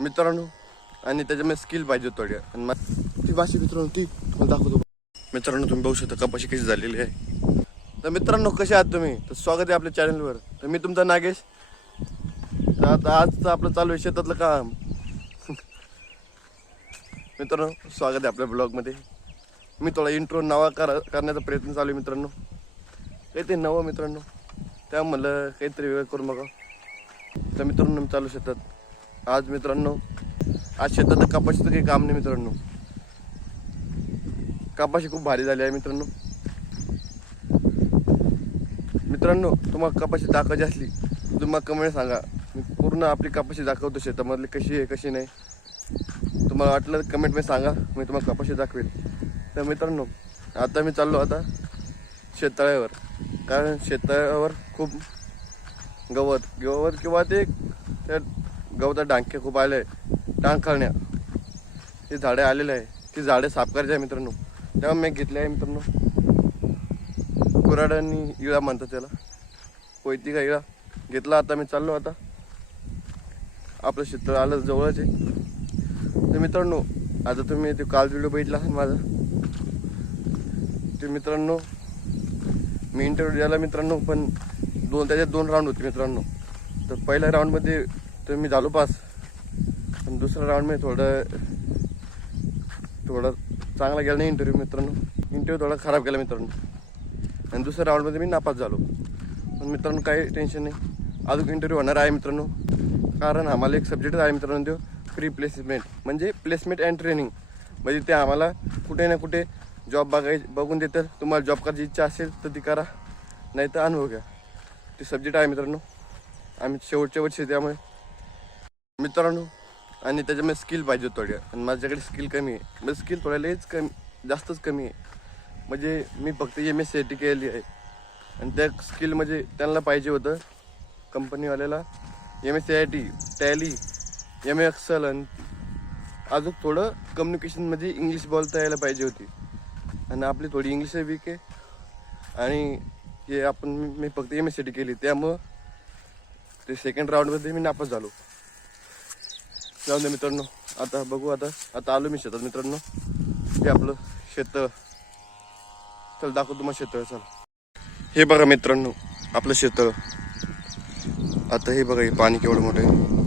मित्रांनो आणि त्याच्यामध्ये स्किल पाहिजे थोड्या. आणि ती भाषी मित्रांनो ती तुम्हाला दाखवतो. मित्रांनो तुम्ही बघू शकता कपाशी कशी झालेली आहे. तर मित्रांनो कसे आहात तुम्ही? तर स्वागत आहे आपल्या चॅनलवर. तर मी तुमचा नागेश. तर आता आज आपलं चालू आहे शेतातलं काम. मित्रांनो स्वागत आहे आपल्या ब्लॉगमध्ये. मी थोडा इंट्रो नवा करण्याचा प्रयत्न चालू आहे मित्रांनो. काहीतरी नवं मित्रांनो, त्या म्हणलं काहीतरी वेगळं करून बघा. तर मित्रांनो मी चालू शेतात. आज मित्रांनो आज शेतात कपाशीचं काही काम नाही मित्रांनो. कपाशी खूप भारी झाली आहे मित्रांनो. मित्रांनो तुम्हाला कपाशी दाखवायची असली तुम्हाला कमेंट सांगा. मी पूर्ण आपली कपाशी दाखवतो शेतामधली कशी आहे कशी नाही. तुम्हाला वाटलं कमेंटमध्ये सांगा, मी तुम्हाला कपाशी दाखवेल. तर मित्रांनो आता मी चाललो आता शेततळ्यावर. कारण शेततळ्यावर खूप गवत किंवा ते त्या गवतात डांके खूप आले आहे. टांगखळण्या ती झाडे आलेले आहे. ती झाडे साफ करायची आहे मित्रांनो. तेव्हा मी घेतले आहे मित्रांनो कुऱ्हाड आणि इळा म्हणतात त्याला, कोयती का इळा घेतला. आता मी चाललो आता आपलं शेततळ आलं जवळच आहे. तर मित्रांनो आता तुम्ही ते काल व्हिडिओ बघितला माझा, ते मित्रांनो मी इंटरव्ह्यू द्यायला मित्रांनो, पण त्याच्यात 2 राऊंड होते मित्रांनो. तर पहिल्या राऊंडमध्ये तर मी झालो पास, पण दुसऱ्या राऊंडमध्ये थोडा चांगला गेला नाही इंटरव्ह्यू मित्रांनो. इंटरव्ह्यू थोडा खराब गेला मित्रांनो. आणि दुसऱ्या राऊंडमध्ये मी नापास झालो. पण मित्रांनो काही टेन्शन नाही, अजून इंटरव्ह्यू होणार आहे मित्रांनो. कारण आम्हाला एक सब्जेक्ट आहे मित्रांनो, तो प्री प्लेसमेंट म्हणजे प्लेसमेंट अँड ट्रेनिंग. म्हणजे ते आम्हाला कुठे ना कुठे जॉब बघून देतात. तुम्हाला जॉब करायची इच्छा असेल तर ती करा, नाही तर अनुभव घ्या. ते सब्जेक्ट आहे मित्रांनो. आम्ही शेवटच्या वर्षी त्यामुळे मित्रांनो आणि त्याच्यामध्ये स्किल पाहिजे थोड्या. आणि माझ्याकडे स्किल कमी आहे. म्हणजे स्किल थोड्या लयच जास्तच कमी आहे. म्हणजे मी फक्त MSc केली आहे. आणि त्या स्किल म्हणजे त्यांना पाहिजे होतं कंपनीवाल्याला MSc टॅली MA Excel आणि अजून थोडं कम्युनिकेशनमध्ये इंग्लिश बोलता यायला पाहिजे होती. आणि आपली थोडी इंग्लिश वीक आहे. आणि हे मी फक्त MSc केली, त्यामुळं ते सेकंड राऊंडमध्ये मी नापास झालो. जाऊन दे मित्रांनो. आता बघू. आता आलो मी शेतात मित्रांनो. हे आपलं शेततळ. चल दाखवतो तुम्हाला शेततळ. चल हे बघा मित्रांनो आपलं शेततळ. आता हे बघा हे पाणी केवढं मोठं आहे.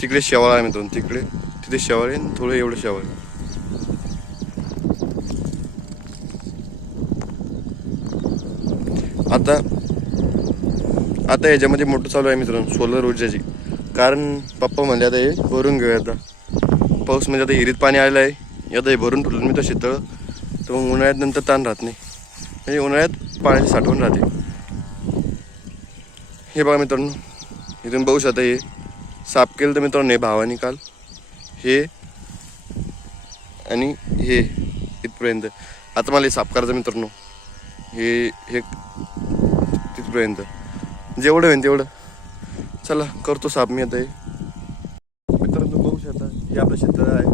तिकडे शेवाळ आहे मित्रांनो. तिथे शेवाळ आहे, थोडं एवढं शेवाळ आहे. आता याच्यामध्ये मोटर चालू आहे मित्रांनो सोलर ऊर्जाची. कारण पप्पा म्हणले आता हे भरून घेऊया. आता पाऊस म्हणजे आता हिरीत पाणी आलेलं आहे. आता हे भरून ठेवलं मी तर शेततळ. तर मग उन्हाळ्यात नंतर ताण राहत नाही. म्हणजे उन्हाळ्यात पाण्याची साठवण राहते. हे बघा मित्रांनो इथून बघू शकता. हे साफ केलं तर मित्रांनो हे भावानी काल हे आणि हे इथपर्यंत. आता मला हे साफ करायचं मित्रांनो. हे तिथपर्यंत जेवढं होईल तेवढं. चला करतो साफ मी आता. हे मित्रांनो बघू शकता हे आपलं शेततळ आहे.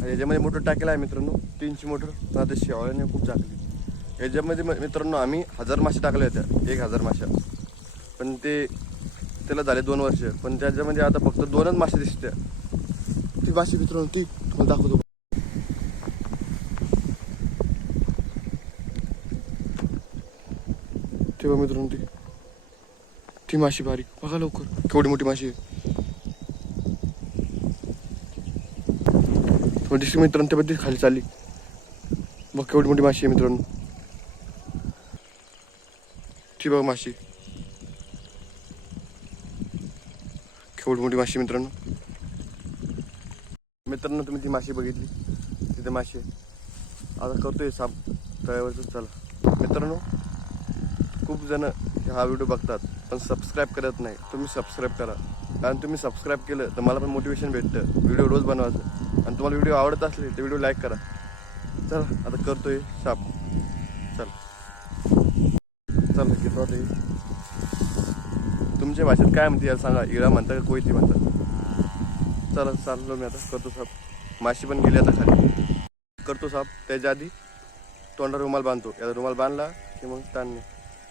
आणि याच्यामध्ये मोटर टाकेला आहे मित्रांनो, 3ची मोटर. आता शेवाळ्याने खूप टाकली. याच्यामध्ये मित्रांनो आम्ही 1000 मासे टाकल्या होत्या, 1000 माशा. पण त्याला झाले 2 वर्ष. पण त्याच्यामध्ये आता फक्त 2च मासे दिसत्या. ती माशी मित्रांनो ती तुम्हाला दाखवतो. तेव्हा मित्रांनो ती माशी बारीक बघा लवकर केवढी मोठी माशी आहे. थोडीशी मित्रांनो त्याबद्दल खाली चालली बघ केवढी मोठी माशी आहे मित्रांनो. ती बघ माशी केवढी मोठी माशी मित्रांनो. तुम्ही ती माशी बघितली, तिथे माशी आहे. आता करतोय साफ तळ्यावरच. चला मित्रांनो खूप जण हा व्हिडिओ बघतात पण सबस्क्राईब करत नाही. तुम्ही सबस्क्राईब करा. कारण तुम्ही सबस्क्राईब केलं तर मला पण मोटिवेशन भेटतं व्हिडिओ रोज बनवायचं. आणि तुम्हाला व्हिडिओ आवडत असले तर व्हिडिओ लाईक करा. चला आता करतोय साफ. चल घेतो ते. तुमच्या भाषेत काय म्हणते याला सांगा. इळा म्हणता का कोयती म्हणतात. चला चाललो मी आता करतो साफ. माशी पण गेली आता खाली. करतो साफ. त्याच्या आधी तोंडावर रुमाल बांधतो. याला रुमाल बांधला की मग ताण नाही.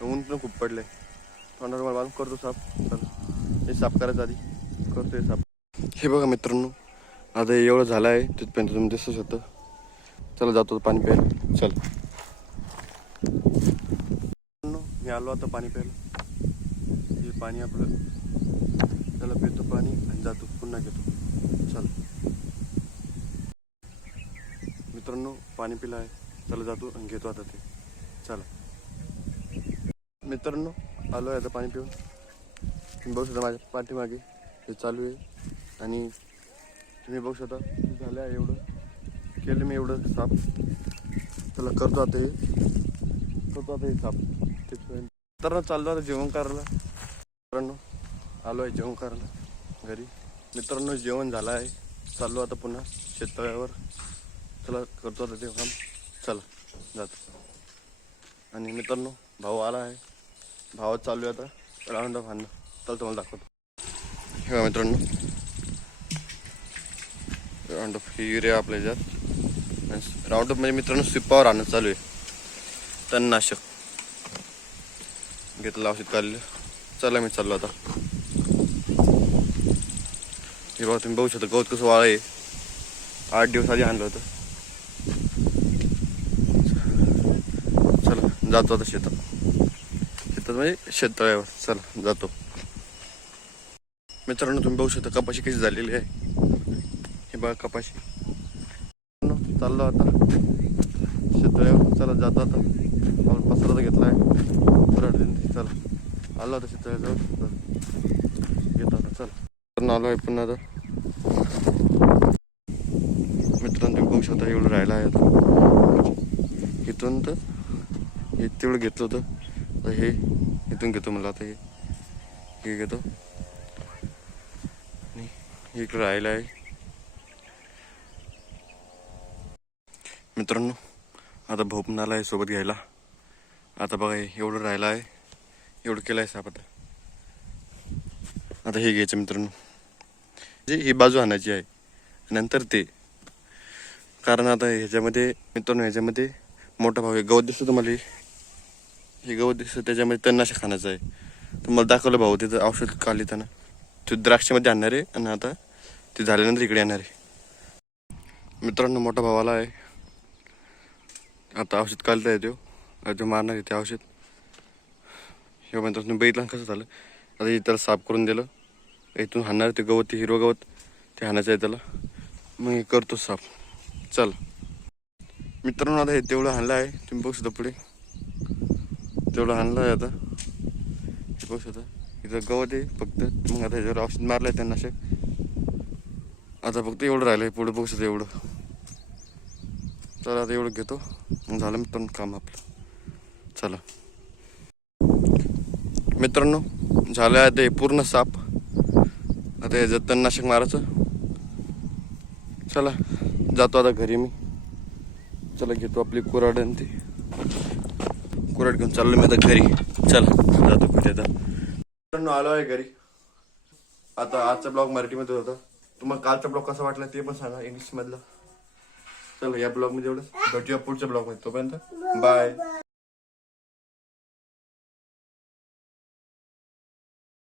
ऊन पण खूप पडलंय. तोंडावर रुमाल बांधून करतो साफ. चल हे साफ करायचं आधी करतोय साफ. हे बघा मित्रांनो, आता हे एवढं झालं आहे तिथपर्यंत तुम्ही दिसू शकता. चला जातो पाणी प्यायला. चल मी आलो आता पाणी प्यायला. हे पाणी आपलं, त्याला पितो पाणी आणि जातो पुन्हा घेतो. चल मित्रांनो, पाणी पिलं आहे. चला जातो आणि घेतो आता ते. चला मित्रांनो, आलो आहे आता पाणी पिऊन. तुम्ही बघू शकता माझ्या पाठीमागे हे चालू आहे आणि तुम्ही बघू शकता झालं आहे. एवढं केलं मी, एवढं साफ. त्याला करतो आता हे साफ. मित्रांनो चाललो आता जेवण करायला. मित्रांनो आलो आहे जेवण करायला घरी. मित्रांनो जेवण झालं आहे. चाललो आता पुन्हा शेततळ्यावर. चला करतो आता ते काम. चला जातो. आणि मित्रांनो भाऊ आला आहे. भावात चालू आहे आता राऊंड अप हाणं. चल तुम्हाला दाखवतो. हे मित्रांनो राऊंड अप ही युरिया आपल्या ह्याच्यात. राऊंड अप म्हणजे मित्रांनो सिपावर आणणं चालू आहे. तणनाशक घेतलं, औषध काढलं. चला मी चाललो आता. हे बघा तुम्ही बघू शकता गवत कसं वाळ आहे. 8 दिवस आधी आणलं होतं. चला जातो आता शेतात म्हणजे शेततळ्यावर. चला जातो. मित्रांनो तुम्ही बघू शकता कपाशी कशी झालेली आहे. हे बघा कपाशी. चाललो आता शेततळ्यावर. चला जातो आता. आपण पसरा घेतला आहे. चला आलो आता शेततळ्याजवळ. घेतो आता. चला आलो आहे पुन्हा आता. मित्रांनो तुम्ही बघू शकता एवढं राहिलं आहे आता. इथून तर हे तेवढं घेतलं होतं. आता हे इथून घेतो मला. आता हे घेतो. इकडं राहिलं आहे. मित्रांनो आता भाऊ पण आला आहे सोबत घ्यायला. आता बघा एवढं राहिलं आहे. एवढं केलं आहे साप. आता हे घ्यायचं मित्रांनो. म्हणजे ही बाजू आणायची आहे नंतर ते. कारण आता ह्याच्यामध्ये मित्रांनो ह्याच्यामध्ये मोठा भाव आहे. गवत दिसतं तुम्हाला, हे गवत दिसतं त्याच्यामध्ये तणनाशक आणायचं आहे. तुम्हाला दाखवलं भाऊ तिथं औषध काढली त्यांना. ते द्राक्षामध्ये आणणार आहे आणि आता ते झाल्यानंतर इकडे येणार आहे. मित्रांनो मोठा भाव आला आहे. आता औषध काढता येतो. तो मारणार आहे ते औषध. हे म्हणतात तुम्ही बघितलं कसं झालं. आता त्याला साफ करून दिलं. इथून हाणणार ते गवत, ते हिरवं गवत ते हाणायचं आहे त्याला. मग हे करतो साफ. चल मित्रांनो आता हे तेवढं हाणलं आहे. तुम्ही बघू शकता पुढे तेवढं हाणलं आहे. आता हे बघू शकता इथं गवत आहे फक्त. मग आता ह्याच्यावर औषध मारलं आहे त्यांना. आता फक्त एवढं राहिलं आहे पुढे. बघू शकता एवढं. चला आता एवढं घेतो. झालं मित्रांनो काम आपलं. चला मित्रांनो झालं आहे ते पूर्ण साफ. आता ह्याच्यात तणनाशक मारायचं. चला जातो आता घरी मी. चला घेतो आपली कुऱ्हाड आणि ती कुऱ्हाड घेऊन चाललो मी आता घरी. चला जातो कुठे आता. मित्रांनो आलो आहे घरी. आता आजचा ब्लॉग मराठीमध्ये होता. तुम्हाला कालचा ब्लॉग कसा वाटला ते पण सांगा इंग्लिश मधला. चला या ब्लॉग मध्ये एवढंच. भेटूया पुढच्या ब्लॉग मध्ये. तोपर्यंत बाय.